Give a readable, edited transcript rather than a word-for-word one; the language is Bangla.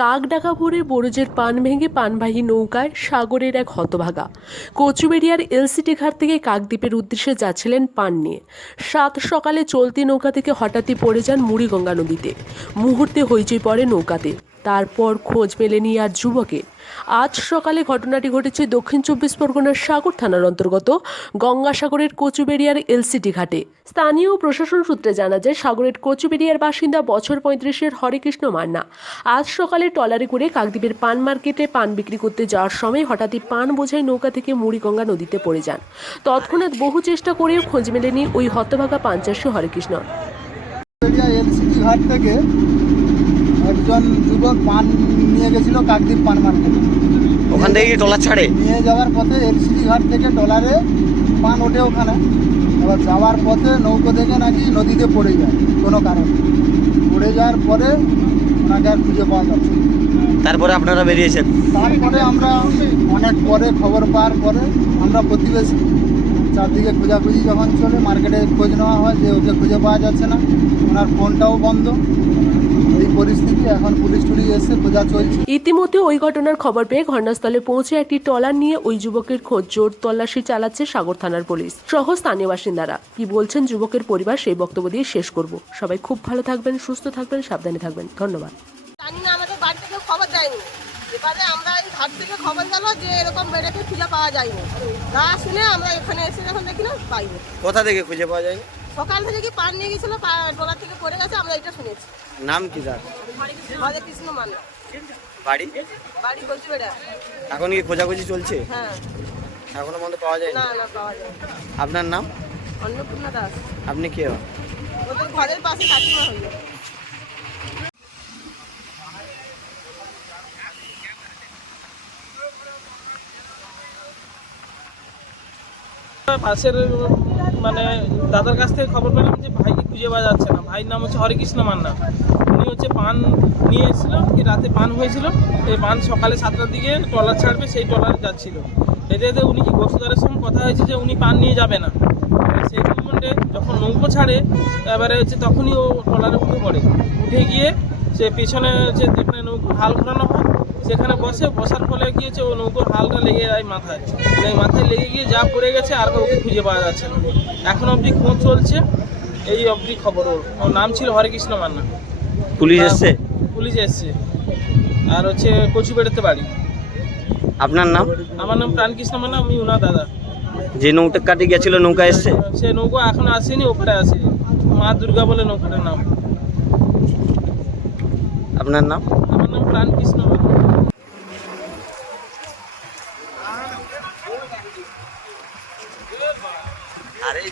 কাকডাকা ভোরে বরজের পান ভেঙে পানবাহী নৌকায় সাগরের এক হতভাগা। কচুবেড়িয়ার এলসিটি ঘাট থেকে কাকদ্বীপের উদ্দেশ্যে যাচ্ছিলেন পান নিয়ে। সাত সকালে চলতি নৌকা থেকে হঠাৎই পড়ে যান মুড়িগঙ্গা নদীতে। মুহূর্তে হইচই পড়ে নৌকাতে। তারপর খোঁজ মেলেনি আর যুবকের। আজ সকালে ঘটনাটি ঘটেছে দক্ষিণ ২৪ পরগনার সাগর থানার অন্তর্গত গঙ্গাসাগরের কচুবেড়িয়ার এলসিটি ঘাটে। স্থানীয় প্রশাসন সূত্রে জানা যায়, সাগরের কচুবেড়িয়ার বাসিন্দা বছর ৩৫-এর হরেকৃষ্ণ মান্না আজ সকালে ট্রলারে করে কাকদ্বীপের পান মার্কেটে পান বিক্রি করতে যাওয়ার সময় হঠাৎই পান বোঝাই নৌকা থেকে মুড়িগঙ্গা নদীতে পড়ে যান। তৎক্ষণাৎ বহু চেষ্টা করেও খোঁজ মেলেনি ওই হতভাগা পান চাষী হরেকৃষ্ণ। এলসিটি ঘাট থেকে একজন যুবক পান নিয়ে গেছিল কাকদ্বীপ পান মার্কেটে। ওখান থেকে কি ট্রলার ছাড়ে? নিয়ে যাওয়ার পথে এলসিটি ঘাট থেকে ট্রলারে পান ওঠে ওখানে। এবার যাওয়ার পথে নৌকো থেকে নাকি নদীতে পড়ে যায় কোনো কারণে। পড়ে যাওয়ার পরে ওনাকে আর খুঁজে পাওয়া যাচ্ছে। তারপরে আপনারা বেরিয়েছেন? তারপরে আমরা অনেক পরে খবর পাওয়ার পরে আমরা প্রতিবেশী চারদিকে খোঁজাখুঁজি যখন চলে, মার্কেটে খোঁজ নেওয়া হয় যে ওকে খুঁজে পাওয়া যাচ্ছে না, ওনার ফোনটাও বন্ধ। এই পরিস্থিতি, এখন পুলিশ টুলিশ এসে খোঁজা চলছে। ইতিমধ্যে ওই ঘটনার খবর পেয়ে ঘটনাস্থলে পৌঁছে একটি ট্রলার নিয়ে ওই যুবকের খোঁজ জোর তল্লাশি চালাচ্ছে সাগর থানার পুলিশ সহ স্থানীয় বাসিন্দারা। কি বলছেন যুবকের পরিবার সেই বক্তব্য দিয়ে শেষ করব। সবাই খুব ভালো থাকবেন, সুস্থ থাকবেন, সাবধানে থাকবেন। ধন্যবাদ। জানি না, আমাদের বাড়ি থেকে খবর দেয়নি। এবারে আমরা এই ঘাট থেকে খবর গেল যে এরকম বেড়েকে খুঁজে পাওয়া যায়নি। না শুনে আমরা এখানে এসে যখন দেখি না পাইনি। কোথা থেকে খুঁজে পাওয়া যায়নি? সকাল থেকে কি পান নিয়ে গেছিল, ট্রলার থেকে পড়ে গেছে, আমরা এটা শুনেছি। নাম কি তার? হরেকৃষ্ণ মান্না। বাড়ি? বাড়ি কচুবেড়িয়া। এখন কি খোঁজাখুঁজি চলছে? হ্যাঁ। এখনো পর্যন্ত পাওয়া যায়নি? না না, পাওয়া যায়। আপনার নাম? অন্নপূর্ণা দাস। আপনি কে হন? ওদের ঘরের পাশে কাকিমা হইল। পাশের মানে দাদার কাছ থেকে খবর পেলাম যে ভাইকে খুঁজে পাওয়া যাচ্ছে না। ভাইয়ের নাম হচ্ছে হরেকৃষ্ণ মান্না। উনি হচ্ছে পান নিয়ে এসেছিল, কি রাতে পান হয়েছিল। এই পান সকালে 7টার দিকে ট্রলার ছাড়বে, সেই ট্রলারে যাচ্ছিল। এতে উনি কি গোষ্ঠীদারের সঙ্গে কথা হয়েছে যে উনি পান নিয়ে যাবে না। সেই মুভমেন্টে যখন নৌকো ছাড়ে, এবারে হচ্ছে তখনই ও ট্রলারে উঠে পড়ে। উঠে গিয়ে সে পেছনে যে যেখানে নৌকো হাল ঘোরানো হয় সেখানে বসার ফলে গিয়েছে ও নৌকোর হালটা লেগে যায় মাথায়। এই মাথায় লেগে গিয়ে যা পড়ে গেছে, আর ওকে খুঁজে পাওয়া যাচ্ছে না। এখন অবধি খোঁজ চলছে, এই অবধি খবর। ওর নাম ছিল হরেকৃষ্ণ মান্না। পুলিশ এসছে? পুলিশ এসছে। আর হচ্ছে কচুবেড়িতে বাড়ি। আপনার নাম? আমার নাম প্রাণকৃষ্ণ মান্না, আমি উনার দাদা। যে নৌকা কাটে গেছিল নৌকা এসছে? সে নৌকো এখন আসেনি, ওপরে আসে। মা দুর্গা বলে নৌকাটার নাম। আপনার নাম? আমার নাম প্রাণকৃষ্ণ মান্না। আরে